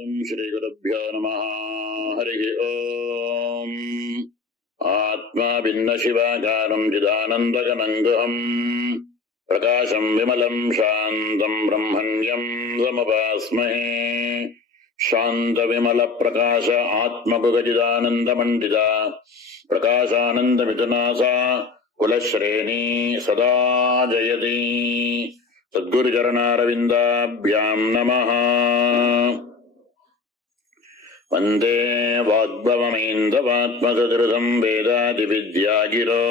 श्रीगुरुभ्यो नमः। हरिः ओम्। आत्मा भिन्न शिवाकारं चिदानन्दघनं प्रकाशं विमलं शान्तं ब्रह्मण्यं समुपास्महे। शान्त विमल प्रकाश आत्मकुगचिदानन्दमण्डिता प्रकाशानन्दमिथुनासा कुलश्रेणी सदा जयति। सद्गुरुचरणारविन्दाभ्यां नमः। वन्दे वाग्भवमेन्दवात्मसदृशं वेदादिविद्यागिरो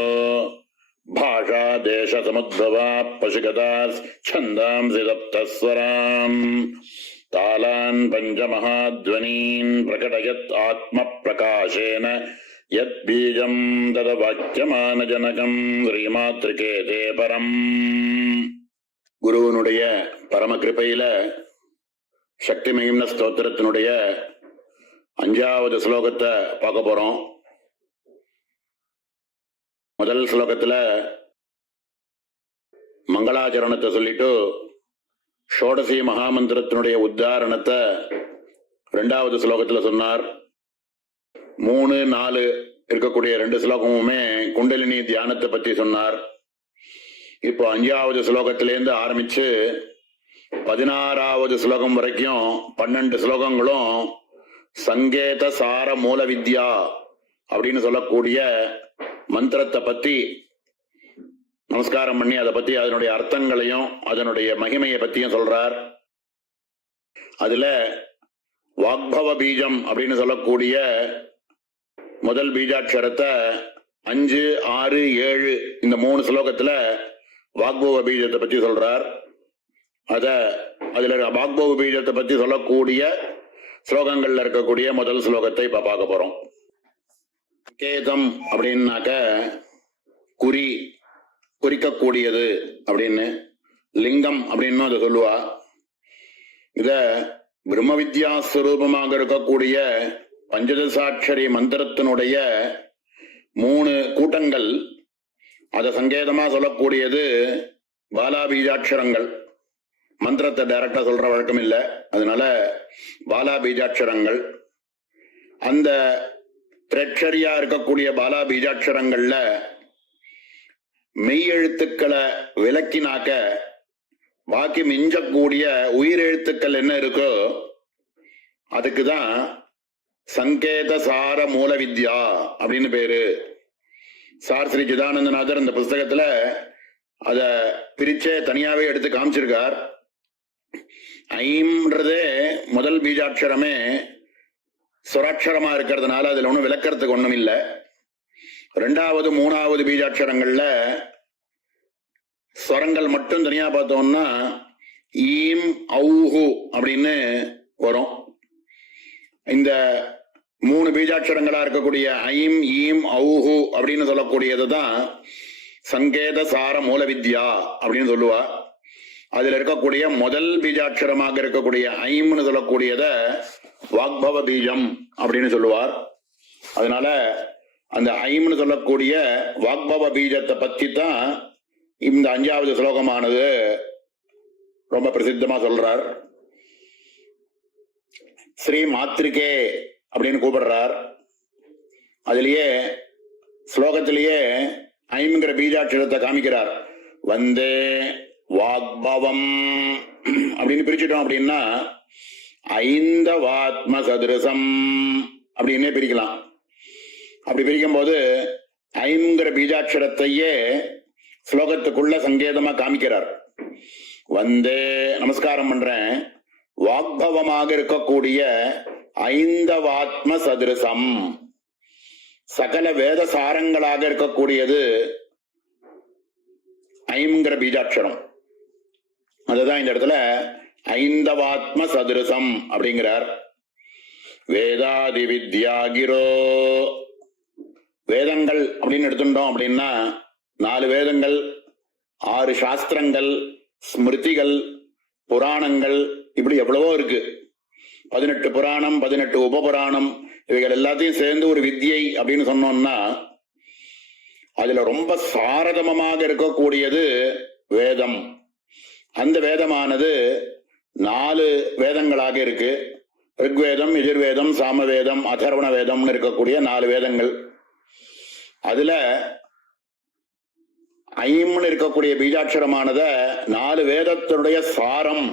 भाषा देशसमुद्भवा पशुगताश्छन्दांसि सप्तस्वरान् तालान् पञ्चमहाध्वनीन् प्रकटयत् आत्मप्रकाशेन यद्बीजं तद्वाक्यमानजनकं श्रीमातृकेते परम्। குருவனுடைய பரம கிருபையில சக்தி மகிம்ன ஸ்தோத்திரத்தினுடைய 5வது ஸ்லோகத்தை பார்க்க போறோம். முதல் ஸ்லோகத்துல மங்களாச்சரணத்தை சொல்லிட்டு ஷோடசி மகாமந்திரத்தினுடைய உத்தாரணத்தை 2வது ஸ்லோகத்துல சொன்னார். 3, 4 இருக்கக்கூடிய 2 ஸ்லோகமுமே குண்டலினி தியானத்தை பத்தி சொன்னார். இப்போ 5வது ஸ்லோகத்திலேருந்து ஆரம்பிச்சு 16வது ஸ்லோகம் வரைக்கும் 12 ஸ்லோகங்களும் சங்கேத சார மூல வித்யா அப்படின்னு சொல்லக்கூடிய மந்திரத்தை பத்தி நமஸ்காரம் பண்ணி அதை பத்தி அதனுடைய அர்த்தங்களையும் அதனுடைய மகிமையை பத்தியும் சொல்றார். அதுல வாக்பவ பீஜம் அப்படின்னு சொல்லக்கூடிய முதல் பீஜாட்சரத்தை 5, 6, 7 இந்த 3 ஸ்லோகத்துல வாக்பவ பீஜத்தை பத்தி சொல்றார். அதுல வாக்பவ பீஜத்தை பத்தி சொல்லக்கூடிய ஸ்லோகங்கள்ல இருக்கக்கூடிய முதல் ஸ்லோகத்தை இப்ப பார்க்க போறோம். கேதம் அப்படின்னாக்க குறிக்கக்கூடியது அப்படின்னு, லிங்கம் அப்படின்னு அதை சொல்லுவா. இத பிரம்ம வித்யா ஸ்வரூபமாக இருக்கக்கூடிய பஞ்சதசாட்சரி மந்திரத்தினுடைய 3 கூட்டங்கள், அதை சங்கேதமா சொல்லக்கூடியது பாலாபீஜாட்சரங்கள். மந்திரத்தை டைரக்டா சொல்ற வழக்கம் இல்லை, அதனால பாலாபீஜாட்சரங்கள். அந்த திரட்சரியா இருக்கக்கூடிய பாலாபீஜாட்சரங்கள்ல மெய்யெழுத்துக்களை விலக்கினாக்க பாக்கி மிஞ்சக்கூடிய உயிரெழுத்துக்கள் என்ன இருக்கோ அதுக்குதான் சங்கேத சார மூல வித்யா அப்படின்னு பேரு. சார் ஸ்ரீ சிதானந்தநாதர் இந்த புஸ்தகத்துல அத பிரிச்சே தனியாவே எடுத்து காமிச்சிருக்கார். ஐம்ன்றதே முதல் பீஜாட்சரமே சுராட்சரமா இருக்கிறதுனால அதுல ஒன்றும் விளக்கறதுக்கு ஒண்ணும் இல்லை. 2வது 3வது பீஜாட்சரங்கள்ல ஸ்வரங்கள் மட்டும் தனியா பார்த்தோம்னா ஈம் ஔஹு அப்படின்னு வரும். இந்த 3 பீஜாட்சரங்களா இருக்கக்கூடிய ஐம் ஈம் ஔஹு அப்படின்னு சொல்லக்கூடியதுதான் சங்கேத சார மூல வித்யா அப்படின்னு சொல்லுவா. அதுல இருக்கக்கூடிய முதல் பீஜாட்சரமாக இருக்கக்கூடிய ஐம்னு சொல்லக்கூடியத வாக்பவ பீஜம் அப்படின்னு சொல்லுவார். அதனால அந்த ஐம்னு சொல்லக்கூடிய வாக்பவ பீஜத்தை பத்தி தான் இந்த 5வது ஸ்லோகமானது ரொம்ப பிரசித்தமா சொல்றார். ஸ்ரீ மாத்ரிகே அப்படின்னு கூப்பிடுறார். அதுலயே ஸ்லோகத்திலேயே ஐம்ங்கிற பீஜாட்சரத்தை காமிக்கிறார். வந்தே வாக்பவம் அப்படின்னு பிரிச்சுட்டோம் அப்படின்னா ஐந்தவாத்ம சதுரசம் அப்படின்னே பிரிக்கலாம். அப்படி பிரிக்கும் போது ஐம்ங்கிற பீஜாட்சரத்தையே ஸ்லோகத்துக்குள்ள சங்கேதமா காமிக்கிறார். வந்தே நமஸ்காரம் பண்றேன் வாக்பவமாக இருக்கக்கூடிய ஐந்தவாத்ம சதுரசம், சகல வேத சாரங்களாக இருக்கக்கூடியது ஐம்ங்கிற பீஜாட்சரம். அதுதான் இந்த இடத்துல ஐந்தவாத்ம சதுரசம் அப்படிங்கிறார். வேதாதி வித்யாகிரோ, வேதங்கள் அப்படின்னு எடுத்துட்டோம் அப்படின்னா 4 வேதங்கள், 6 சாஸ்திரங்கள், ஸ்மிருதிகள், புராணங்கள், இப்படி எவ்வளவோ இருக்கு. 18 புராணம், 18 உபபுராணம், இவைகள் எல்லாத்தையும் சேர்ந்து ஒரு வித்யை அப்படின்னு சொன்னோம்னா அதுல ரொம்ப சாரதமமாக இருக்கக்கூடியது வேதம். அந்த வேதமானது 4 வேதங்களாக இருக்கு. ரிக்வேதம், எஜுர்வேதம், சாமவேதம், அதர்வண வேதம்னு இருக்கக்கூடிய 4 வேதங்கள். அதுல ஐம்னு இருக்கக்கூடிய பீஜாட்சரமானத 4 வேதத்தினுடைய சாரம்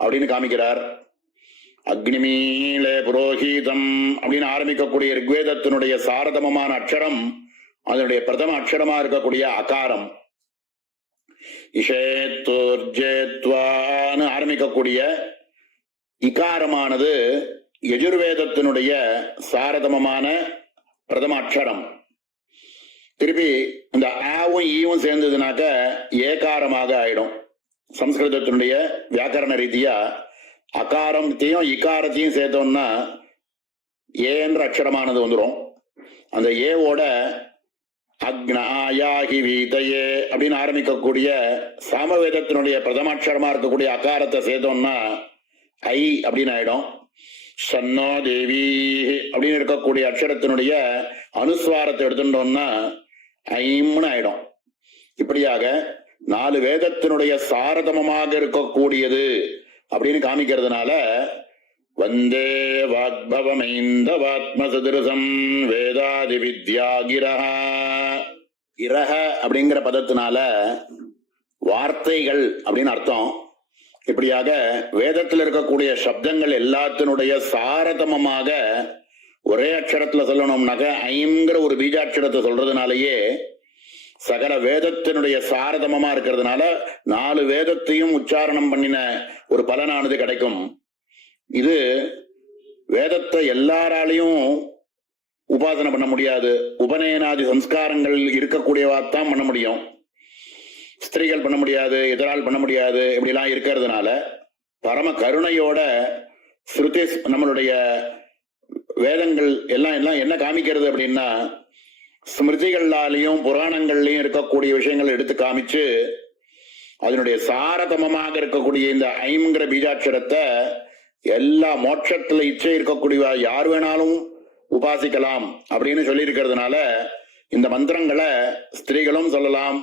அப்படின்னு காமிக்கிறார். அக்னிமீலே புரோஹீதம் அப்படின்னு ஆரம்பிக்கக்கூடிய ரிக்வேதத்தினுடைய சாரதமமான அக்ஷரம் அதனுடைய பிரதம அக்ஷரமா இருக்கக்கூடிய அகாரம். இஷேத்துர்ஜேத்வான்னு ஆரம்பிக்கக்கூடிய இகாரமானது யஜுர்வேதத்தினுடைய சாரதமமான பிரதம அக்ஷரம். திருப்பி இந்த ஆவும் ஈவும் சேர்ந்ததுனாக்க ஏகாரமாக ஆயிடும். சம்ஸ்கிருதத்தினுடைய வியாக்கரண ரீதியா அகாரத்தையும் இகாரத்தையும் சேர்த்தோம்னா ஏன்ற அக்ஷரமானது வந்துடும். அந்த ஏவோட அக்னாயாகி வீதையே அப்படின்னு ஆரம்பிக்கக்கூடிய சாமவேதத்தினுடைய பிரதமாட்சரமா இருக்கக்கூடிய அகாரத்தை சேர்த்தோம்னா ஐ அப்படின்னு ஆயிடும். சன்னோ தேவி அப்படின்னு இருக்கக்கூடிய அக்ஷரத்தினுடைய அனுஸ்வாரத்தை எடுத்துட்டோம்னா ஐம்னு ஆயிடும். இப்படியாக 4 வேதத்தினுடைய சாரதமமாக இருக்கக்கூடியது அப்படின்னு காமிக்கிறதுனால வந்தே வாக்பவமைந்த வாத்மசதுருசம் வேதாதி வித்யா கிரஹ. கிரஹ அப்படிங்கிற பதத்தினால வார்த்தைகள் அப்படின்னு அர்த்தம். இப்படியாக வேதத்தில் இருக்கக்கூடிய சப்தங்கள் எல்லாத்தினுடைய சாரதமமாக ஒரே அக்ஷரத்துல சொல்லணும்னாக்க ஐங்கிற ஒரு பீஜாட்சரத்தை சொல்றதுனாலயே சகல வேதத்தினுடைய சாரதமமா இருக்கிறதுனால 4 வேதத்தையும் உச்சாரணம் பண்ணின ஒரு பலனானது கிடைக்கும். இது வேதத்தை எல்லாராலையும் உபாசனை பண்ண முடியாது. உபநயனாதி சம்ஸ்காரங்கள் இருக்கக்கூடியவாத்தான் பண்ண முடியும். ஸ்திரீகள் பண்ண முடியாது, இதரால் பண்ண முடியாது. இப்படிலாம் இருக்கிறதுனால பரம கருணையோட ஸ்ருதி நம்மளுடைய வேதங்கள் எல்லாம் எல்லாம் என்ன காமிக்கிறது அப்படின்னா ஸ்மிருதிகளாலையும் புராணங்கள்லையும் இருக்கக்கூடிய விஷயங்கள் எடுத்து காமிச்சு அதனுடைய சாரதமமாக இருக்கக்கூடிய இந்த ஐம்ங்கிற பீஜாட்சரத்தை எல்லா மோட்சத்துல இச்சை இருக்கக்கூடிய யார் வேணாலும் உபாசிக்கலாம் அப்படின்னு சொல்லி இருக்கிறதுனால இந்த மந்திரங்களை ஸ்திரீகளும் சொல்லலாம்,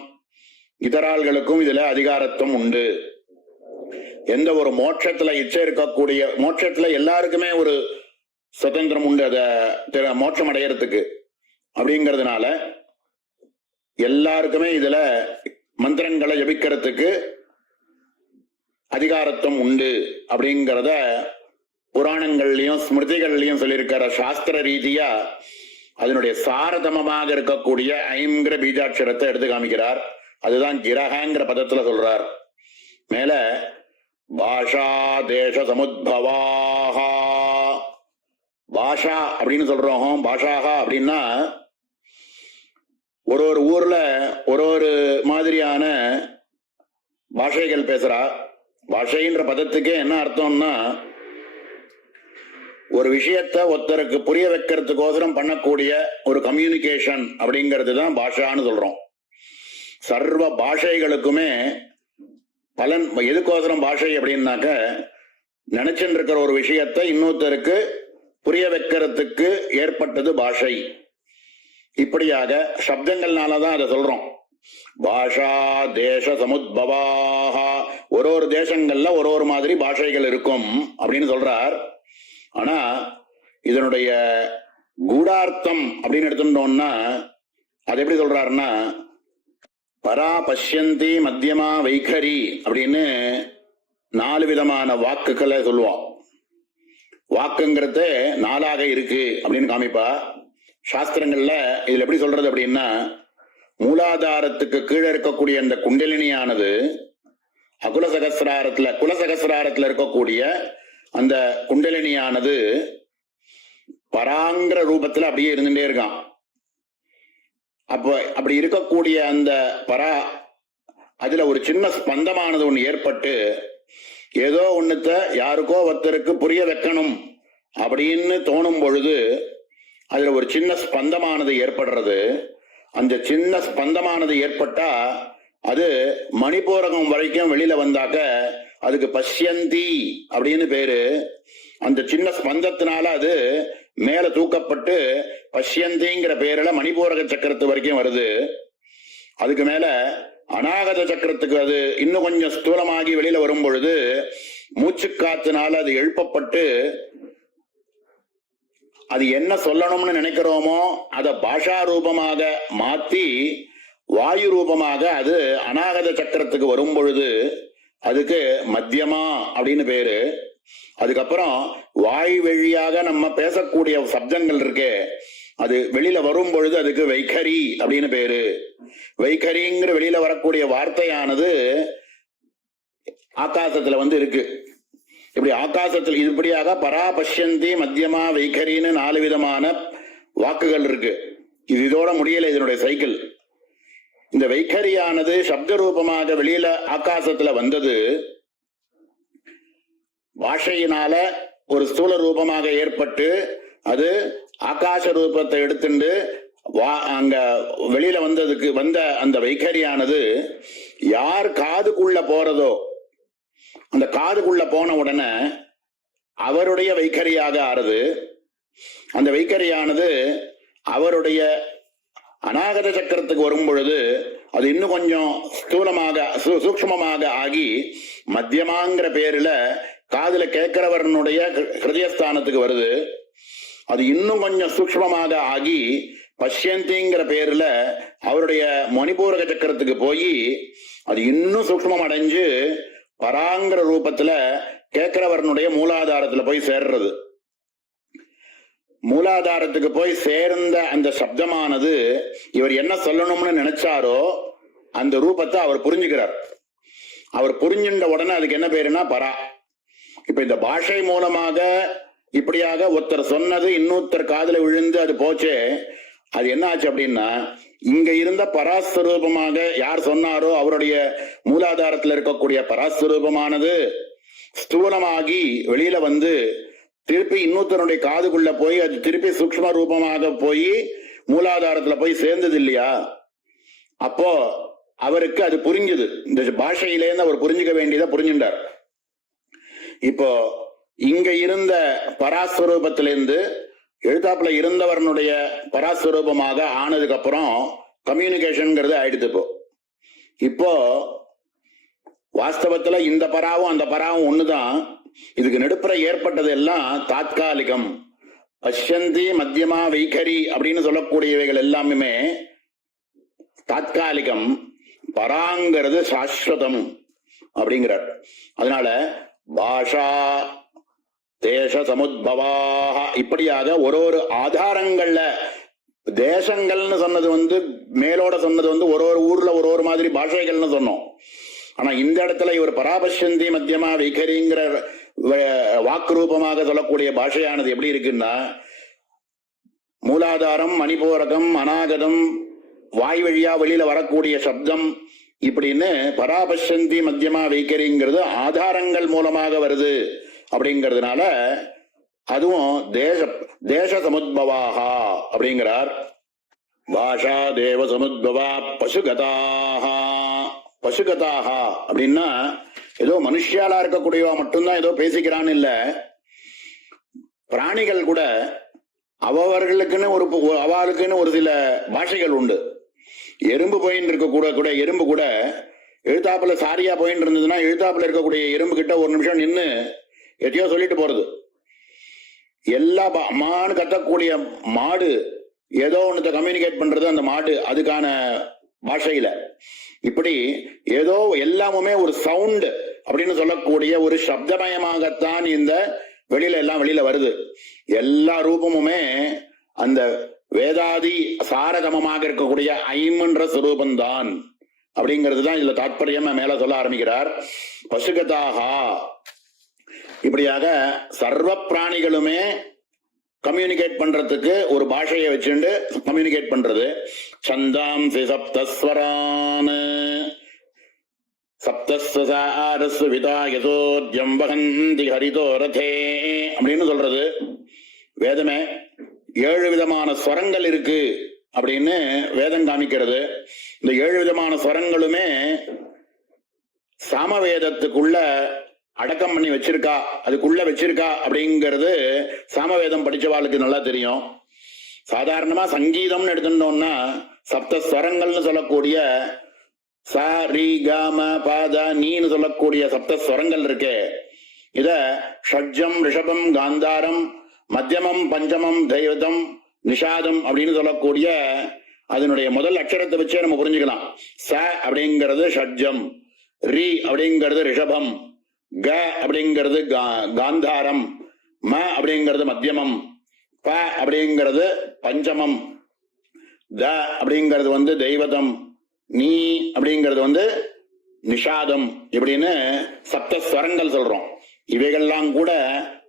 இதராள்களுக்கும் இதுல அதிகாரத்துவம் உண்டு. எந்த ஒரு மோட்சத்துல இச்சை இருக்கக்கூடிய மோட்சத்துல எல்லாருக்குமே ஒரு சுதந்திரம் உண்டு அத மோட்சம் அடையறதுக்கு. அப்படிங்கிறதுனால எல்லாருக்குமே இதுல மந்திரங்களை ஜபிக்கிறதுக்கு அதிகாரத்துவம் உண்டு அப்படிங்கிறத புராணங்கள்லயும் ஸ்மிருதிகள்லயும் சொல்லியிருக்கிற சாஸ்திர ரீதியா அதனுடைய சாரதமமாக இருக்கக்கூடிய ஐம்ங்கிற பீஜாட்சரத்தை எடுத்து காமிக்கிறார். அதுதான் கிரகங்கிற பதத்துல சொல்றார். மேல பாஷா தேச சமுத்பவாஹா, பாஷா அப்படின்னு சொல்றோம். பாஷாகா அப்படின்னா ஒரு ஒரு ஊர்ல ஒரு ஒரு மாதிரியான பாஷைகள் பேசுறா. பாஷைன்ற பதத்துக்கே என்ன அர்த்தம்னா ஒரு விஷயத்த ஒருத்தருக்கு புரிய வைக்கிறதுக்கோசரம் பண்ணக்கூடிய ஒரு கம்யூனிகேஷன் அப்படிங்கிறது தான் பாஷான்னு சொல்றோம். சர்வ பாஷைகளுக்குமே பலன் எதுக்கோசரம் பாஷை அப்படின்னாக்க நினைச்சுட்டு இருக்கிற ஒரு விஷயத்தை இன்னொருத்தருக்கு புரிய வைக்கிறதுக்கு ஏற்பட்டது பாஷை. இப்படியாக சப்தங்கள்னாலதான் அதை சொல்றோம். பாஷா தேச சமுத்பவாஹா, ஒரு ஒரு தேசங்கள்ல ஒரு ஒரு மாதிரி பாஷைகள் இருக்கும் அப்படின்னு சொல்றார். ஆனா இதனுடைய கூடார்த்தம் அப்படின்னு எடுத்துட்டோம்னா அது எப்படி சொல்றாருன்னா பரா பஷ்யந்தி மத்தியமா வைகரி அப்படின்னு 4 விதமான வாக்குகளை சொல்லுவோம். வாக்குங்கிறது 4ஆக இருக்கு அப்படின்னு காமிப்பா. சாஸ்திரங்கள்ல இதுல எப்படி சொல்றது அப்படின்னா மூலாதாரத்துக்கு கீழே இருக்கக்கூடிய அந்த குண்டலினியானது குலசகசிராரத்துல இருக்கக்கூடிய அந்த குண்டலினியானது பராங்கிற ரூபத்துல அப்படியே இருந்துட்டே இருக்கான். அப்ப அப்படி இருக்கக்கூடிய அந்த பரா அதுல ஒரு சின்ன ஸ்பந்தமானது ஒண்ணு ஏற்பட்டு ஏதோ ஒண்ணுத்த யாருக்கோ ஒருத்தருக்கு புரிய வைக்கணும் அப்படின்னு தோணும் பொழுது அதுல ஒரு சின்ன ஸ்பந்தமானது ஏற்படுறது. அந்த சின்ன ஸ்பந்தமானது ஏற்பட்டா அது மணிபூரகம் வரைக்கும் வெளியில வந்தாக்க அதுக்கு பஷ்யந்தி அப்படின்னு பேரு. அந்த சின்ன ஸ்பந்தத்தினால அது மேல தூக்கப்பட்டு பஷ்யந்திங்கிற பேர்ல மணிபூரக சக்கரத்து வரைக்கும் வருது. அதுக்கு மேல அநாகத சக்கரத்துக்கு அது இன்னும் கொஞ்சம் ஸ்தூலமாகி வெளியில வரும் பொழுது மூச்சு காத்தினால அது எழுப்பப்பட்டு அது என்ன சொல்லணும்னு நினைக்கிறோமோ அதை பாஷா ரூபமாக மாத்தி வாயு ரூபமாக அது அநாகத சக்கரத்துக்கு வரும் பொழுது அதுக்கு மத்தியமா அப்படின்னு பேரு. அதுக்கப்புறம் வாய் வழியாக நம்ம பேசக்கூடிய சப்தங்கள் இருக்கு, அது வெளியில வரும் பொழுது அதுக்கு வைகரி அப்படின்னு பேரு. வைகரிங்கிற வெளியில வரக்கூடிய வார்த்தையானது ஆகாசத்துல இருக்கு. இப்படி ஆகாசத்தில் இப்படியாக பரா பஷ்யந்தி மத்தியமா வைகரின்னு 4 விதமான வாக்குகள் இருக்கு. இது இதோட முடியல இதனுடைய சைக்கிள். இந்த வைகரியானது சப்த ரூபமாக வெளியில ஆகாசத்துல வந்தது, பாஷையினால ஒரு ஸ்தூல ரூபமாக ஏற்பட்டு அது ஆகாச ரூபத்தை எடுத்துட்டு அங்க வெளியில வந்த அந்த வைகரியானது யார் காதுக்குள்ள போறதோ அந்த காதுக்குள்ள போன உடனே அவருடைய வைகரியாக ஆறுது. அந்த வைகரியானது அவருடைய அநாகத சக்கரத்துக்கு வரும் பொழுது அது இன்னும் கொஞ்சம் ஸ்தூலமாக சூக்ஷ்மமாக ஆகி மத்தியமாங்கிற பேர்ல காதுல கேட்கிறவனுடைய ஹிருதயஸ்தானத்துக்கு வருது. அது இன்னும் கொஞ்சம் சூக்ஷ்மமாக ஆகி பஷ்யந்திங்கிற பேர்ல அவருடைய மணிபூரக சக்கரத்துக்கு போய் அது இன்னும் சூக்ஷ்மம் அடைஞ்சு பராங்கிற ரூபத்துல கேட்கிறவனுடைய மூலாதாரத்துல போய் சேர்றது. மூலாதாரத்துக்கு போய் சேர்ந்த அந்த சப்தமானது இவர் என்ன சொல்லணும்னு நினைச்சாரோ அந்த ரூபத்தை அவர் புரிஞ்சுக்கிறார். அவர் புரிஞ்சின்ற உடனே அதுக்கு என்ன பேருன்னா பரா. இப்ப இந்த பாஷை மூலமாக இப்படியாக ஒருத்தர் சொன்னது இன்னொருத்தர் காதுல விழுந்து அது போச்சே, அது என்ன ஆச்சு அப்படின்னா இங்க இருந்த பராஸ்வரூபமாக யார் சொன்னாரோ அவருடைய மூலாதாரத்தில் இருக்கக்கூடிய பராஸ்வரூபமானது ஸ்தூலமாகி வெளியில திருப்பி இன்னொருத்தருடைய காதுக்குள்ள போய் அது திருப்பி சூக்ஷ்ம ரூபமாக போய் மூலாதாரத்துல போய் சேர்ந்தது இல்லையா? அப்போ அவருக்கு அது புரிஞ்சுது. இந்த பாஷையிலேருந்து அவர் புரிஞ்சுக்க வேண்டியதை புரிஞ்சுட்டார். இப்போ இங்க இருந்த பராஸ்வரூபத்திலிருந்து எழுத்தாப்புல இருந்தவரனுடைய பராஸ்வரூபமாக ஆனதுக்கு அப்புறம் கம்யூனிகேஷன்ங்கிறது ஆயிடுது. இப்போ வாஸ்தவத்துல இந்த பராவும் அந்த பராவும் ஒண்ணுதான். இதுக்கு நடுப்புற ஏற்பட்டது எல்லாம் தாத்காலிகம். பஷ்யந்தி மத்தியமா வைகரி அப்படின்னு சொல்லக்கூடியவைகள் எல்லாமே தாத்காலிகம். பராங்கிறது சாஸ்வதம் அப்படிங்கிறார். அதனால பாஷா தேச சமுத்பவாக இப்படியாக ஒரு ஆதாரங்கள்ல தேசங்கள்னு சொன்னது மேலோட சொன்னது ஒரு ஊர்ல ஒரு மாதிரி பாஷைகள்னு சொன்னோம். ஆனா இந்த இடத்துல இவர் பராபஷ்யந்தி மத்தியமா வைகரிங்கிற வாக்கு ரூபமாக சொல்லக்கூடிய பாஷையானது எப்படி இருக்குன்னா மூலாதாரம் மணிபூரகம் அநாகதம் வாய் வழியா வெளியில வரக்கூடிய சப்தம் இப்படின்னு பராபஷ்யந்தி மத்தியமா வைகரிங்கிறது ஆதாரங்கள் மூலமாக வருது. அப்படிங்கிறதுனால அதுவும் தேச சமுத்பவாக அப்படிங்கிறார். பாஷா தேவ சமுத்பவா பசுகதாக. பசுகதாக அப்படின்னா ஏதோ மனுஷியாலா இருக்கக்கூடியவா மட்டும்தான் ஏதோ பேசிக்கிறான்னு இல்ல, பிராணிகள் கூட அவர்களுக்குன்னு அவளுக்குன்னு ஒரு சில பாஷைகள் உண்டு. எறும்பு போயின்னு இருக்க கூட எறும்பு கூட எழுத்தாப்புல சாரியா போயின்னு இருந்ததுன்னா எழுத்தாப்புல இருக்கக்கூடிய எறும்பு கிட்ட ஒரு நிமிஷம் நின்று எதையோ சொல்லிட்டு போறது. எல்லா மாடு கத்தக்கூடிய மாடு ஏதோ ஒன்றத்தை கம்யூனிகேட் பண்றது அந்த மாடு அதுக்கான பாஷையில. இப்படி ஏதோ எல்லாமுமே ஒரு சவுண்ட் அப்படின்னு சொல்லக்கூடிய ஒரு சப்தமயமாகத்தான் இந்த வெளியில வருது. எல்லா ரூபமுமே அந்த வேதாதி சாரகமமாக இருக்கக்கூடிய ஐமன்ற சுரூபந்தான் அப்படிங்கிறது தான் இதுல தாற்பயம் மேல சொல்ல ஆரம்பிக்கிறார். பசுகதாக இப்படியாக சர்வ பிராணிகளுமே கம்யூனிகேட் பண்றதுக்கு ஒரு பாஷையை வச்சுட்டு கம்யூனிகேட் பண்றது. சந்தாம்சி சப்தஸ்வரான் சப்தஸ்வசாரஸ்விதாயசோத்யம் வஹந்தி ஹரிதோ ரதே அப்படின்னு சொல்றது வேதமே. 7 விதமான ஸ்வரங்கள் இருக்கு அப்படின்னு வேதம் காமிக்கிறது. இந்த 7 விதமான ஸ்வரங்களுமே சாமவேதத்துக்குள்ள அடக்கம் பண்ணி வச்சிருக்கா, அதுக்குள்ள வச்சிருக்கா அப்படிங்கிறது சாமவேதம் படிச்சவாளுக்கு நல்லா தெரியும். சாதாரணமா சங்கீதம்னு எடுத்துட்டோம்னா சப்தஸ்வரங்கள்னு சொல்லக்கூடிய ச ரி க ம ப த நீன்னு சொல்லக்கூடிய சப்தஸ்வரங்கள் இருக்கு. இத ஷட்ஜம் ரிஷபம் காந்தாரம் மத்தியமம் பஞ்சமம் தெய்வதம் நிஷாதம் அப்படின்னு சொல்லக்கூடிய அதனுடைய முதல் அக்ஷரத்தை வச்சே நம்ம புரிஞ்சுக்கலாம். ச அப்படிங்கிறது ஷட்ஜம், ரி அப்படிங்கிறது ரிஷபம், க அப்படிங்கிறது காந்தாரம், ம அப்படிங்கிறது மத்தியமம், ப அப்படிங்கிறது பஞ்சமம், த அப்படிங்கிறது தெய்வதம், நீ அப்படிங்கிறது நிஷாதம். இப்படின்னு சப்தஸ்வரங்கள் சொல்றோம். இவைகள்லாம் கூட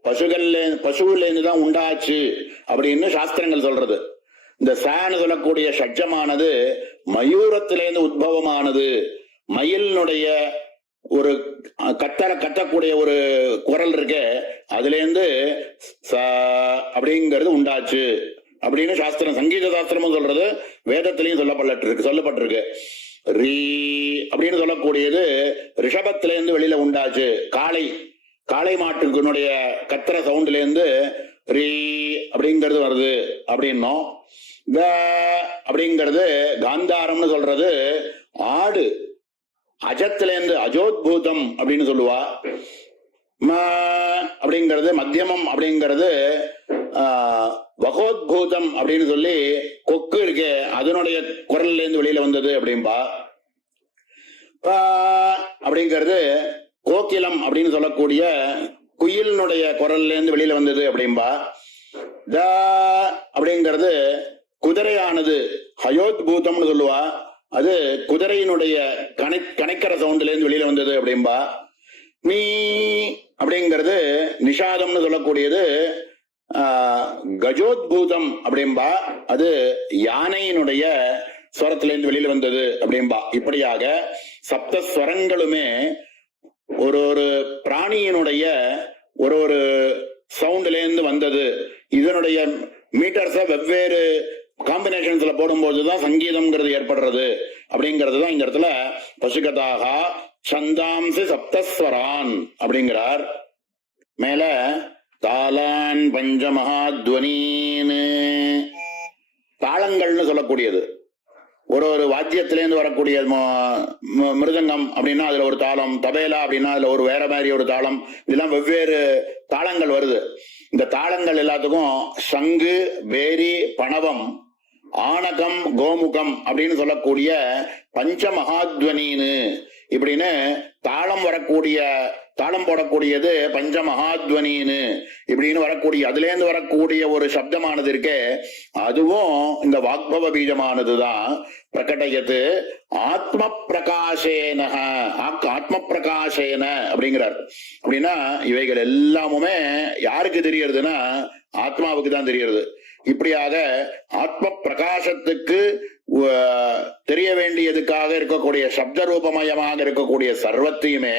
பசுவிலேருந்து தான் உண்டாச்சு அப்படின்னு சாஸ்திரங்கள் சொல்றது. இந்த சான்னு சொல்லக்கூடிய ஷட்ஜமானது மயூரத்திலேருந்து உத்பவமானது. மயிலினுடைய ஒரு கத்தக்கூடிய ஒரு குரல் இருக்கு, அதுல இருந்து அப்படிங்கிறது உண்டாச்சு அப்படின்னு சாஸ்திரம், சங்கீத சாஸ்திரமும் சொல்றது, வேதத்திலையும் சொல்லப்பட்டிருக்கு. ரீ அப்படின்னு சொல்லக்கூடியது ரிஷபத்திலேருந்து வெளியில உண்டாச்சு. காளை மாட்டுக்குனுடைய கத்திர சவுண்ட்ல இருந்து ரீ அப்படிங்கிறது வருது அப்படின்னும், க அப்படிங்கிறது காந்தாரம்னு சொல்றது ஆடு, அஜத்திலேருந்து அஜோத்பூதம் அப்படின்னு சொல்லுவா. ம அப்படிங்கிறது மத்தியமம் அப்படிங்கிறது வகோத்பூதம் அப்படின்னு சொல்லி கொக்கு இருக்கு, அதனுடைய குரல்ல இருந்து வெளியில வந்தது அப்படின்பா. ப அப்படிங்கிறது கோகிலம் அப்படின்னு சொல்லக்கூடிய குயிலினுடைய குரல்ல இருந்து வெளியில வந்தது அப்படின்பா. த அப்படிங்கிறது குதிரையானது ஹயோத்பூதம்னு சொல்லுவா, அது குதிரையினுடைய கணைக்கிற சவுண்ட்ல இருந்து வெளியில வந்தது அப்படின்பா. நீ அப்படிங்கிறது நிஷாதம்னு சொல்லக்கூடியது கஜோத்பூதம் அப்படின்பா, அது யானையினுடைய ஸ்வரத்திலிருந்து வெளியில வந்தது அப்படின்பா. இப்படியாக சப்தஸ்வரங்களுமே ஒரு பிராணியினுடைய ஒரு சவுண்ட்ல இருந்து வந்தது. இதனுடைய மீட்டர்ஸ வெவ்வேறு காம்பினேஷன்ஸ்ல போடும்போதுதான் சங்கீதம்ங்கிறது ஏற்படுறது அப்படிங்கிறது தான் இந்த இடத்துல பசுகதாக சந்தாம்சி சப்தஸ்வரான் அப்படிங்கிறார். மேல தாளான் பஞ்சமஹாத்வனீன், தாளங்கள்னு சொல்லக்கூடியது ஒரு வாத்தியத்திலேருந்து வரக்கூடிய மிருதங்கம் அப்படின்னா அதுல ஒரு தாளம், தபேலா அப்படின்னா அதுல ஒரு வேற மாதிரி ஒரு தாளம், இதெல்லாம் வெவ்வேறு தாளங்கள் வருது. இந்த தாளங்கள் எல்லாத்துக்கும் சங்கு, பேரி, பணவம், ஆனகம், கோமுகம் அப்படின்னு சொல்லக்கூடிய பஞ்ச மகாத்வனின்னு இப்படின்னு தாளம் போடக்கூடியது பஞ்ச மகாத்வனின்னு இப்படின்னு வரக்கூடிய, அதுல இருந்து வரக்கூடிய ஒரு சப்தமானது இருக்கே, அதுவும் இந்த வாக்பவ பீஜமானதுதான். பிரகடயத்து ஆத்ம பிரகாசேன, ஆத்ம பிரகாசேன அப்படிங்கிறார். அப்படின்னா இவைகள் எல்லாமுமே யாருக்கு தெரியறதுன்னா ஆத்மாவுக்கு தான் தெரியறது. இப்படியாக ஆத்ம பிரகாசத்துக்கு தெரிய வேண்டியதுக்காக இருக்கக்கூடிய சப்த ரூபமயமாக இருக்கக்கூடிய சர்வத்தையுமே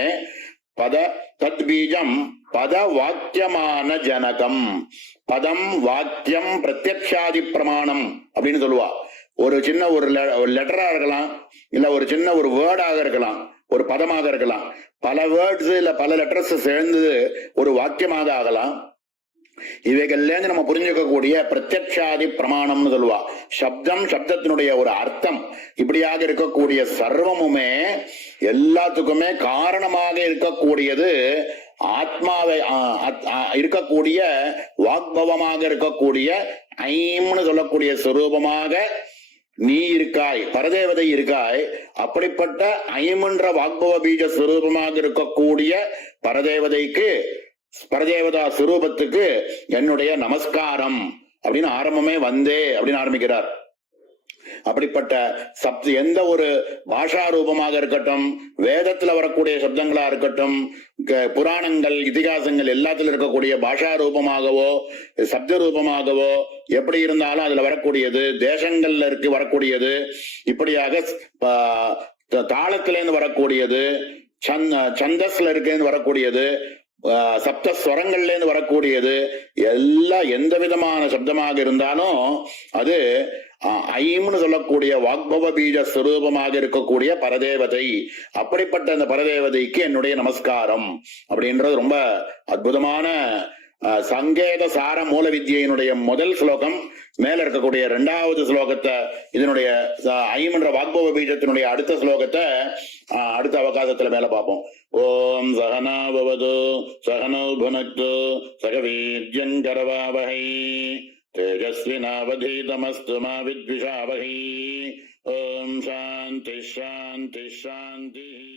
தத் பீஜம் பத வாக்கியமான ஜனகம், பதம் வாக்கியம் பிரத்யக்ஷாதி பிரமாணம் அப்படின்னு சொல்லுவா. ஒரு சின்ன ஒரு லெட்டரா இருக்கலாம், இல்ல ஒரு சின்ன ஒரு வேர்டாக இருக்கலாம், ஒரு பதமாக இருக்கலாம். பல வேர்ட்ஸ் இல்ல பல லெட்டர்ஸ் சேர்ந்து ஒரு வாக்கியமாக ஆகலாம். இவைகள்ல இருந்து நம்ம புரிஞ்சுக்கக்கூடிய பிரத்யக்ஷாதி பிரமாணம்னு சொல்லுவா. சப்தத்தினுடைய ஒரு அர்த்தம், இப்படியாக இருக்கக்கூடிய சர்வமுமே எல்லாத்துக்குமே காரணமாக இருக்கக்கூடியது ஆத்மாவை இருக்கக்கூடிய வாக்பவமாக இருக்கக்கூடிய ஐம்னு சொல்லக்கூடிய ஸ்வரூபமாக நீ இருக்காய், பரதேவதை இருக்காய். அப்படிப்பட்ட ஐம்ன்ற வாக்பவ பீஜ ஸ்வரூபமாக இருக்கக்கூடிய பரதேவதா சுரூபத்துக்கு என்னுடைய நமஸ்காரம் அப்படின்னு ஆரம்பமே வந்தே அப்படின்னு ஆரம்பிக்கிறார். அப்படிப்பட்ட எந்த ஒரு பாஷா ரூபமாக இருக்கட்டும், வேதத்துல வரக்கூடிய சப்தங்களா இருக்கட்டும், புராணங்கள் இதிகாசங்கள் எல்லாத்துல இருக்கக்கூடிய பாஷா ரூபமாகவோ சப்த ரூபமாகவோ எப்படி இருந்தாலும் அதுல வரக்கூடியது, தேசங்கள்ல வரக்கூடியது, இப்படியாக தாளத்திலேருந்து வரக்கூடியது, சந்தஸ்ல இருந்து வரக்கூடியது, சப்தஸ்வரங்கள்ல இருந்து வரக்கூடியது, எல்லாம் எந்த விதமான சப்தமாக இருந்தாலும் அது ஐம்னு சொல்லக்கூடிய வாக்பவ பீஜ ஸ்வரூபமாக இருக்கக்கூடிய பரதேவதை. அப்படிப்பட்ட அந்த பரதேவதைக்கு என்னுடைய நமஸ்காரம் அப்படின்றது ரொம்ப அற்புதமான சங்கேத சார மூல வித்யினுடைய முதல் ஸ்லோகம். மேல இருக்கக்கூடிய 2வது ஸ்லோகத்தை, இதனுடைய ஐம்ன்ற வாக்பவ பீஜத்தினுடைய அடுத்த ஸ்லோகத்தை அடுத்த அவகாசத்துல மேல பார்ப்போம். ஓம் சகனா பவது சகனோ புனக்து சக வீர்யங்கரவாவஹை தேஜஸ்வினாவதீதமஸ்து மா வித்விஷாவஹை. ஓம் சாந்தி ஷாந்தி ஷாந்தி.